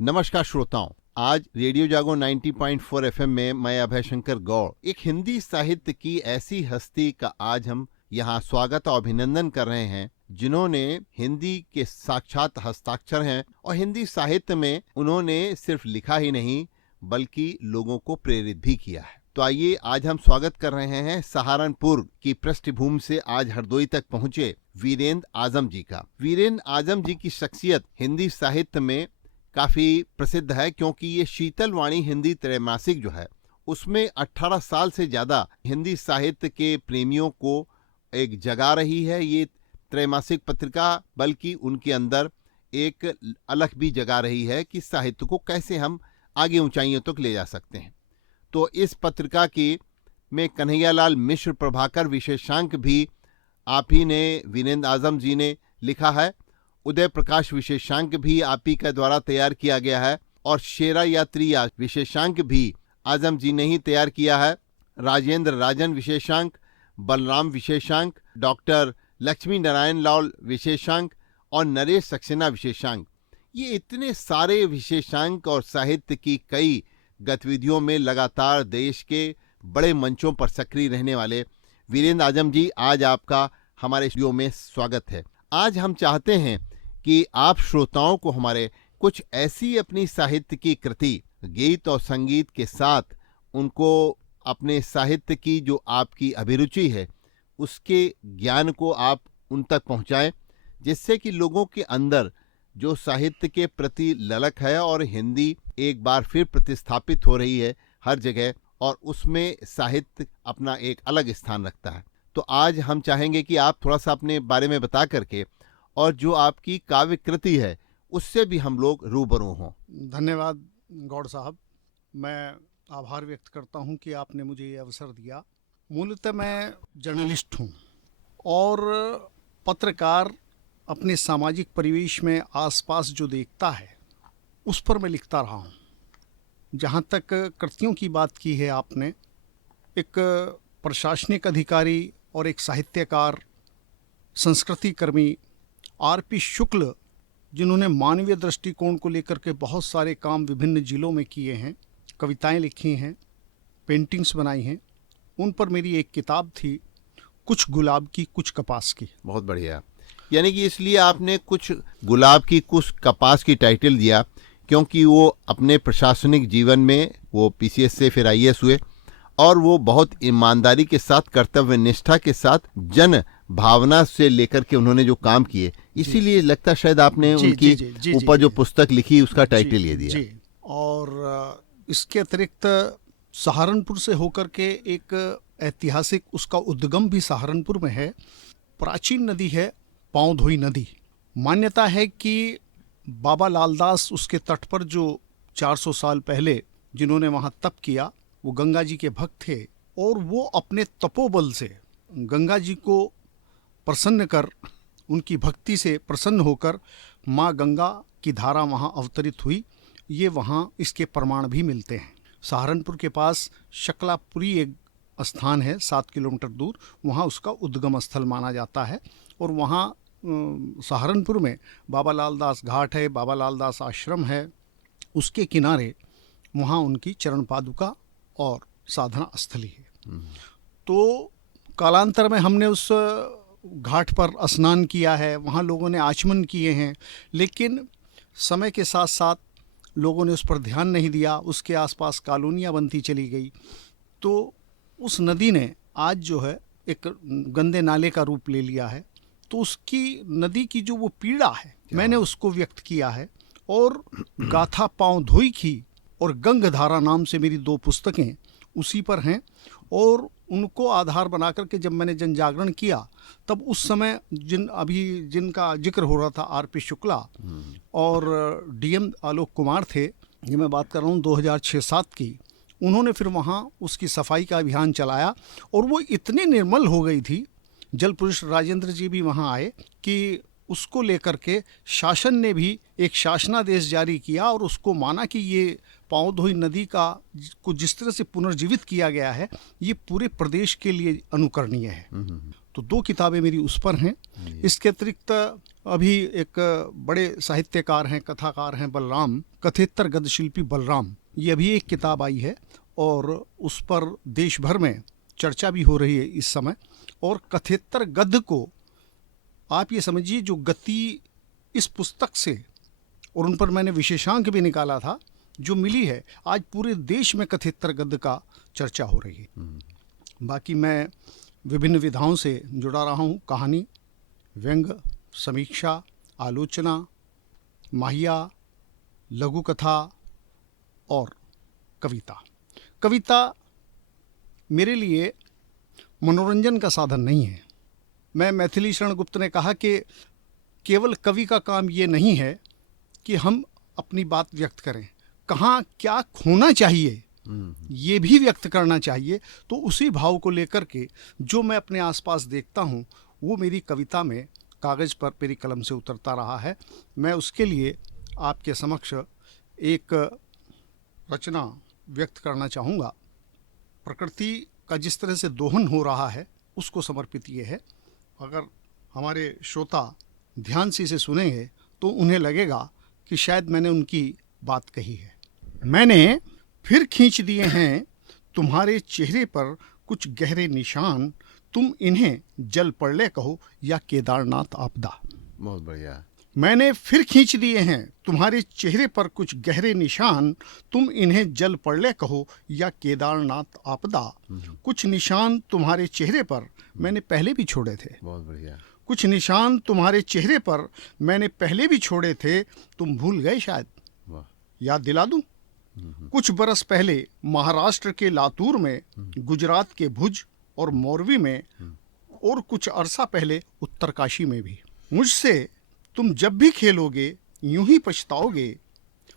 नमस्कार श्रोताओं, आज रेडियो जागो 90.4 एफएम में मैं अभय शंकर गौड़ एक हिंदी साहित्य की ऐसी हस्ती का आज हम यहाँ स्वागत और अभिनंदन कर रहे हैं जिन्होंने हिंदी के साक्षात हस्ताक्षर हैं और हिंदी साहित्य में उन्होंने सिर्फ लिखा ही नहीं बल्कि लोगों को प्रेरित भी किया है। तो आइए आज हम स्वागत कर रहे हैं सहारनपुर की पृष्ठभूमि से आज हरदोई तक पहुंचे वीरेंद्र आजम जी का। वीरेंद्र आजम जी की शख्सियत हिंदी साहित्य में काफी प्रसिद्ध है क्योंकि ये शीतल वाणी हिंदी त्रैमासिक जो है उसमें 18 साल से ज्यादा हिंदी साहित्य के प्रेमियों को एक जगा रही है ये त्रैमासिक पत्रिका, बल्कि उनके अंदर एक अलख भी जगा रही है कि साहित्य को कैसे हम आगे ऊंचाइयों तक ले जा सकते हैं। तो इस पत्रिका की में कन्हैयालाल मिश्र प्रभाकर विशेषांक भी आप ही ने वीरेंद्र आजम जी ने लिखा है। उदय प्रकाश विशेषांक भी आप ही के द्वारा तैयार किया गया है और शेरा यात्री विशेषांक भी आजम जी ने ही तैयार किया है। राजेंद्र राजन विशेषांक, बलराम विशेषांक, डॉक्टर लक्ष्मी नारायण लाल विशेषांक और नरेश सक्सेना विशेषांक, ये इतने सारे विशेषांक और साहित्य की कई गतिविधियों में लगातार देश के बड़े मंचों पर सक्रिय रहने वाले वीरेंद्र आजम जी, आज आपका हमारे स्टूडियो में स्वागत है। आज हम चाहते हैं कि आप श्रोताओं को हमारे कुछ ऐसी अपनी साहित्य की कृति गीत और संगीत के साथ उनको अपने साहित्य की जो आपकी अभिरुचि है उसके ज्ञान को आप उन तक पहुंचाएं, जिससे कि लोगों के अंदर जो साहित्य के प्रति ललक है और हिंदी एक बार फिर प्रतिस्थापित हो रही है हर जगह और उसमें साहित्य अपना एक अलग स्थान रखता है। तो आज हम चाहेंगे कि आप थोड़ा सा अपने बारे में बता करके और जो आपकी काव्य कृति है उससे भी हम लोग रूबरू हों। धन्यवाद गौड़ साहब, मैं आभार व्यक्त करता हूं कि आपने मुझे ये अवसर दिया। मूलतः मैं जर्नलिस्ट हूं और पत्रकार अपने सामाजिक परिवेश में आसपास जो देखता है उस पर मैं लिखता रहा हूं। जहां तक कृतियों की बात की है आपने, एक प्रशासनिक अधिकारी और एक साहित्यकार, संस्कृति कर्मी आर.पी. शुक्ल, जिन्होंने मानवीय दृष्टिकोण को लेकर के बहुत सारे काम विभिन्न जिलों में किए हैं, कविताएं लिखी हैं, पेंटिंग्स बनाई हैं, उन पर मेरी एक किताब थी, कुछ गुलाब की कुछ कपास की। बहुत बढ़िया। यानी कि इसलिए आपने कुछ गुलाब की कुछ कपास की टाइटल दिया क्योंकि वो अपने प्रशासनिक जीवन में वो पीसीएस से फिर आईएएस हुए और वो बहुत ईमानदारी के साथ, कर्तव्य निष्ठा के साथ, जन भावना से लेकर के उन्होंने जो काम किए, इसीलिए लगता शायद आपने उनकी ऊपर जो पुस्तक लिखी उसका टाइटल ये दिया। और इसके अतिरिक्त सहारनपुर से होकर के एक ऐतिहासिक उसका उद्गम भी सहारनपुर में है। प्राचीन नदी है पाँवधोई नदी। मान्यता है कि बाबा लालदास उसके तट पर जो 400 साल पहले जिन्होंने वहाँ तप किया वो गंगा जी के भक्त थे और वो अपने तपोबल से गंगा जी को प्रसन्न कर, उनकी भक्ति से प्रसन्न होकर माँ गंगा की धारा वहाँ अवतरित हुई। ये वहाँ इसके प्रमाण भी मिलते हैं। सहारनपुर के पास शकलापुरी एक स्थान है 7 किलोमीटर दूर, वहाँ उसका उद्गम स्थल माना जाता है और वहाँ सहारनपुर में बाबा लालदास घाट है, बाबा लालदास आश्रम है, उसके किनारे वहाँ उनकी चरण पादुका और साधना स्थली है। तो कालांतर में हमने उस घाट पर स्नान किया है, वहाँ लोगों ने आचमन किए हैं, लेकिन समय के साथ साथ लोगों ने उस पर ध्यान नहीं दिया, उसके आसपास कॉलोनियाँ बनती चली गई। तो उस नदी ने आज जो है एक गंदे नाले का रूप ले लिया है। तो उसकी नदी की जो वो पीड़ा है मैंने उसको व्यक्त किया है और गाथा पाँवधोई की और गंगधारा नाम से मेरी 2 पुस्तकें उसी पर हैं। और उनको आधार बना करके जब मैंने जन जागरण किया तब उस समय जिनका जिक्र हो रहा था आर.पी. शुक्ला और डीएम आलोक कुमार थे, ये मैं बात कर रहा हूँ 2006-07 की, उन्होंने फिर वहाँ उसकी सफाई का अभियान चलाया और वो इतनी निर्मल हो गई थी, जल पुरुष राजेंद्र जी भी वहाँ आए कि उसको लेकर के शासन ने भी एक शासनादेश जारी किया और उसको माना कि ये पाँवधोई नदी को जिस तरह से पुनर्जीवित किया गया है ये पूरे प्रदेश के लिए अनुकरणीय है। तो 2 किताबें मेरी उस पर हैं। इसके अतिरिक्त अभी एक बड़े साहित्यकार हैं, कथाकार हैं बलराम, कथेतर गद्य शिल्पी बलराम, ये अभी एक किताब आई है और उस पर देश भर में चर्चा भी हो रही है इस समय। और कथेतर गद्य को आप ये समझिए, जो गति इस पुस्तक से, और उन पर मैंने विशेषांक भी निकाला था, जो मिली है, आज पूरे देश में कथेतर गद्य का चर्चा हो रही है। बाकी मैं विभिन्न विधाओं से जुड़ा रहा हूँ, कहानी, व्यंग, समीक्षा, आलोचना, माहिया, लघु कथा और कविता। कविता मेरे लिए मनोरंजन का साधन नहीं है। मैं मैथिली शरण गुप्त ने कहा कि केवल कवि का काम ये नहीं है कि हम अपनी बात व्यक्त करें, कहाँ क्या खोना चाहिए ये भी व्यक्त करना चाहिए। तो उसी भाव को लेकर के जो मैं अपने आसपास देखता हूँ वो मेरी कविता में, कागज़ पर मेरी कलम से उतरता रहा है। मैं उसके लिए आपके समक्ष एक रचना व्यक्त करना चाहूँगा। प्रकृति का जिस तरह से दोहन हो रहा है उसको समर्पित ये है। अगर हमारे श्रोता ध्यान से इसे सुनेंगे तो उन्हें लगेगा कि शायद मैंने उनकी बात कही है। मैंने फिर खींच दिए हैं तुम्हारे चेहरे पर कुछ गहरे निशान, तुम इन्हें जल प्रलय कहो या केदारनाथ आपदा। बहुत बढ़िया। मैंने फिर खींच दिए हैं तुम्हारे चेहरे पर कुछ गहरे निशान, तुम इन्हें जल प्रलय कहो या केदारनाथ आपदा। कुछ निशान तुम्हारे चेहरे पर मैंने पहले भी छोड़े थे। बहुत बढ़िया। कुछ निशान तुम्हारे चेहरे पर मैंने पहले भी छोड़े थे, तुम भूल गए शायद, याद दिला दूं। कुछ बरस पहले महाराष्ट्र के लातूर में, गुजरात के भुज और मोरवी में, और कुछ अरसा पहले उत्तरकाशी में भी। मुझसे तुम जब भी खेलोगे यूं ही पछताओगे,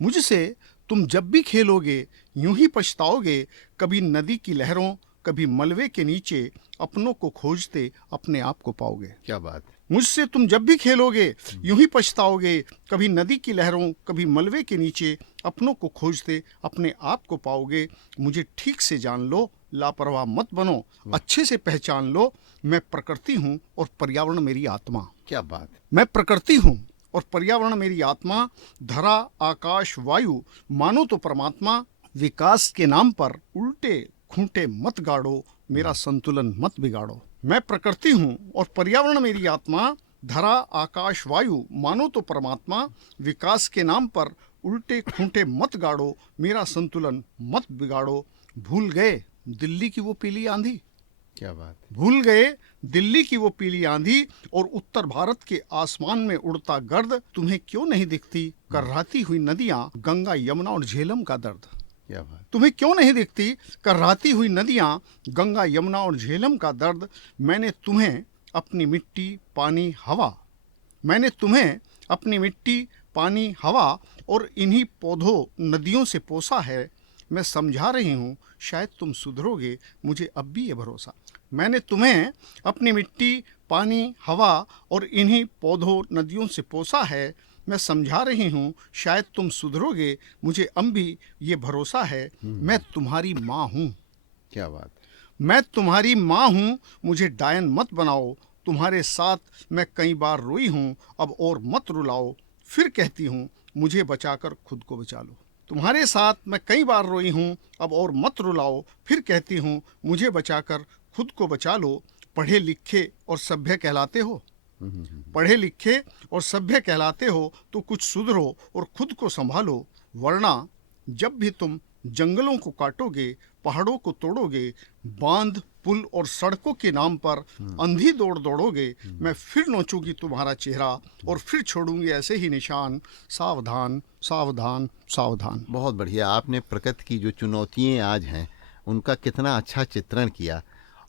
मुझसे तुम जब भी खेलोगे यूं ही पछताओगे। कभी नदी की लहरों, कभी मलबे के नीचे, अपनों को खोजते अपने आप को पाओगे। क्या बात है। मुझसे तुम जब भी खेलोगे यूं ही पछताओगे, कभी नदी की लहरों, कभी मलबे के नीचे, अपनों को खोजते अपने आप को पाओगे। मुझे ठीक से जान लो, लापरवाह मत बनो, अच्छे से पहचान लो, मैं प्रकृति हूँ और पर्यावरण मेरी आत्मा। क्या बात है। मैं प्रकृति हूँ और पर्यावरण मेरी आत्मा। धरा, आकाश, वायु मानो तो परमात्मा। विकास के नाम पर उल्टे खूंटे मत गाड़ो, मेरा संतुलन मत बिगाड़ो। मैं प्रकृति हूँ और पर्यावरण मेरी आत्मा। धरा, आकाश, वायु मानो तो परमात्मा। विकास के नाम पर उल्टे खूंटे मत गाड़ो, मेरा संतुलन मत बिगाड़ो। भूल गए दिल्ली की वो पीली आंधी। क्या बात है। भूल गए दिल्ली की वो पीली आंधी और उत्तर भारत के आसमान में उड़ता गर्द। तुम्हें क्यों नहीं दिखती कर्राती हुई नदियां, गंगा, यमुना और झेलम का दर्द। क्या बात। तुम्हें क्यों नहीं दिखती कर्राती हुई नदियां, गंगा, यमुना और झेलम का दर्द। मैंने तुम्हें अपनी मिट्टी, पानी, हवा, मैंने तुम्हें अपनी मिट्टी, पानी, हवा और इन्हीं पौधों, नदियों से पोसा है। मैं समझा रही हूँ शायद तुम सुधरोगे, मुझे अब भी ये भरोसा। मैंने तुम्हें अपनी मिट्टी, पानी, हवा और इन्हीं पौधों, नदियों से पोसा है। मैं समझा रही हूँ शायद तुम सुधरोगे, मुझे अब भी ये भरोसा है। मैं तुम्हारी माँ हूँ। क्या बात। मैं तुम्हारी माँ हूँ, मुझे डायन मत बनाओ। तुम्हारे साथ मैं कई बार रोई हूँ, अब और मत रुलाओ। फिर कहती हूँ मुझे बचाकर खुद को बचा लो। तुम्हारे साथ मैं कई बार रोई हूँ, अब और मत रुलाओ। फिर कहती हूँ मुझे बचाकर खुद को बचा लो। पढ़े लिखे और सभ्य कहलाते हो, पढ़े लिखे और सभ्य कहलाते हो तो कुछ सुधरो और खुद को संभालो, वरना जब भी तुम जंगलों को काटोगे, पहाड़ों को तोड़ोगे, बांध, पुल और सड़कों के नाम पर अंधी दौड़ दौड़ोगे, मैं फिर नोचूंगी तुम्हारा चेहरा और फिर छोड़ूंगी ऐसे ही निशान। सावधान, सावधान, सावधान। बहुत बढ़िया। आपने प्रकृति की जो चुनौतियाँ आज हैं उनका कितना अच्छा चित्रण किया,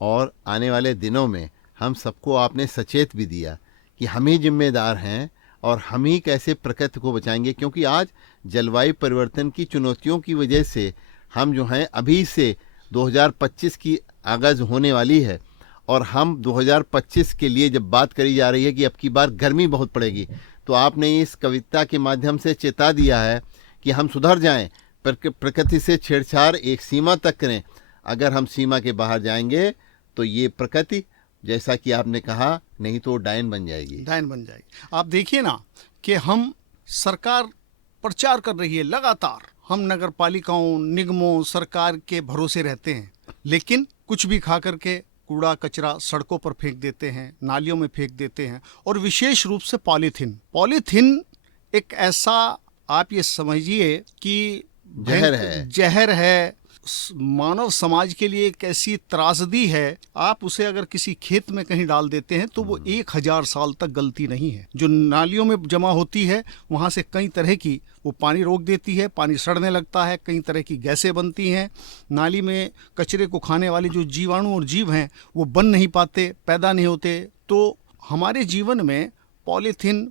और आने वाले दिनों में हम सबको आपने सचेत भी दिया कि हम ही जिम्मेदार हैं और हम ही कैसे प्रकृति को बचाएंगे। क्योंकि आज जलवायु परिवर्तन की चुनौतियों की वजह से हम जो हैं, अभी से 2025 की आगाज़ होने वाली है और हम 2025 के लिए जब बात करी जा रही है कि अब की बार गर्मी बहुत पड़ेगी, तो आपने इस कविता के माध्यम से चेता दिया है कि हम सुधर जाएं, प्रकृति से छेड़छाड़ एक सीमा तक करें। अगर हम सीमा के बाहर जाएंगे तो ये प्रकृति जैसा कि आपने कहा, नहीं तो डायन बन जाएगी। डायन बन जाएगी। आप देखिए ना कि हम सरकार प्रचार कर रही है लगातार, हम नगर पालिकाओं, निगमों, सरकार के भरोसे रहते हैं, लेकिन कुछ भी खा करके कूड़ा कचरा सड़कों पर फेंक देते हैं, नालियों में फेंक देते हैं। और विशेष रूप से पॉलीथीन एक ऐसा, आप ये समझिए कि जहर है, मानव समाज के लिए एक ऐसी त्रासदी है। आप उसे अगर किसी खेत में कहीं डाल देते हैं तो वो 1000 साल तक गलती नहीं है। जो नालियों में जमा होती है वहाँ से कई तरह की वो पानी रोक देती है, पानी सड़ने लगता है, कई तरह की गैसें बनती हैं। नाली में कचरे को खाने वाले जो जीवाणु और जीव हैं वो बन नहीं पाते, पैदा नहीं होते। तो हमारे जीवन में पॉलीथीन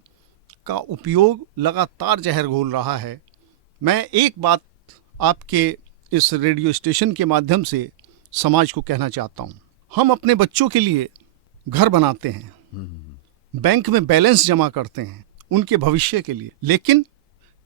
का उपयोग लगातार जहर घोल रहा है। मैं एक बात आपके इस रेडियो स्टेशन के माध्यम से समाज को कहना चाहता हूँ। हम अपने बच्चों के लिए घर बनाते हैं, बैंक में बैलेंस जमा करते हैं उनके भविष्य के लिए, लेकिन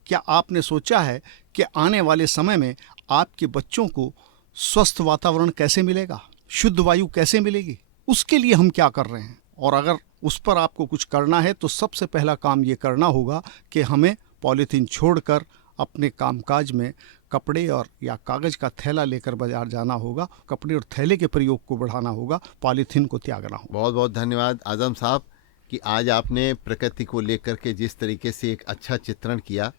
क्या आपने सोचा है कि आने वाले समय में आपके बच्चों को स्वस्थ वातावरण कैसे मिलेगा, शुद्ध वायु कैसे मिलेगी? उसके लिए हम क्या कर रहे हैं? और अगर उस पर आपको कुछ करना है तो सबसे पहला काम ये करना होगा कि हमें पॉलीथीन छोड़कर अपने कामकाज में कपड़े और या कागज़ का थैला लेकर बाजार जाना होगा, कपड़े और थैले के प्रयोग को बढ़ाना होगा, पॉलीथीन को त्यागना होगा। बहुत बहुत धन्यवाद आजम साहब कि आज आपने प्रकृति को लेकर के जिस तरीके से एक अच्छा चित्रण किया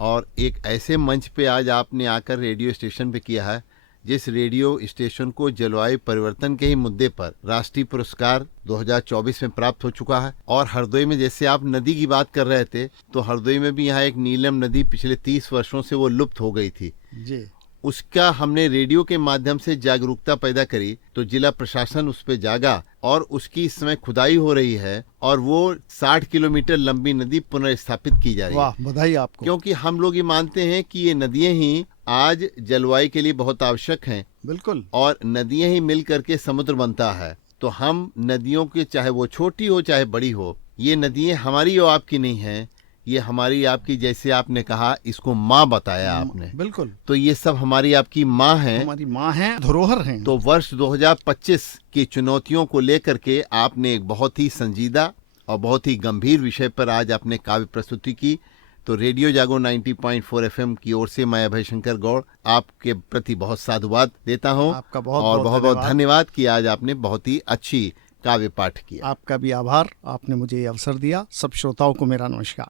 और एक ऐसे मंच पे आज आपने आकर रेडियो स्टेशन पे किया है जिस रेडियो स्टेशन को जलवायु परिवर्तन के ही मुद्दे पर राष्ट्रीय पुरस्कार 2024 में प्राप्त हो चुका है। और हरदोई में जैसे आप नदी की बात कर रहे थे तो हरदोई में भी यहाँ एक नीलम नदी पिछले 30 वर्षों से वो लुप्त हो गई थी जी। उसका हमने रेडियो के माध्यम से जागरूकता पैदा करी तो जिला प्रशासन उस पर जागा और उसकी इस समय खुदाई हो रही है और वो 60 किलोमीटर लंबी नदी पुनर्स्थापित की जा रही है। वाह, बधाई आपको। क्योंकि हम लोग ये मानते हैं कि ये नदियां ही आज जलवायु के लिए बहुत आवश्यक हैं। बिल्कुल। और नदियां ही मिल करके समुद्र बनता है। तो हम नदियों के, चाहे वो छोटी हो चाहे बड़ी हो, ये नदियां हमारी और आपकी नहीं है, ये हमारी आपकी, जैसे आपने कहा इसको माँ बताया आपने। बिल्कुल। तो ये सब हमारी आपकी माँ है, हमारी माँ है, धरोहर है। तो वर्ष 2025 की चुनौतियों को लेकर के आपने एक बहुत ही संजीदा और बहुत ही गंभीर विषय पर आज आपने काव्य प्रस्तुति की। तो रेडियो जागो 90.4 एफएम की ओर से मैं अभय शंकर गौड़ आपके प्रति बहुत साधुवाद देता हूँ। आपका बहुत बहुत धन्यवाद कि आज आपने बहुत ही अच्छी काव्य पाठ किया। आपका भी आभार, आपने मुझे ये अवसर दिया। सब श्रोताओं को मेरा नमस्कार।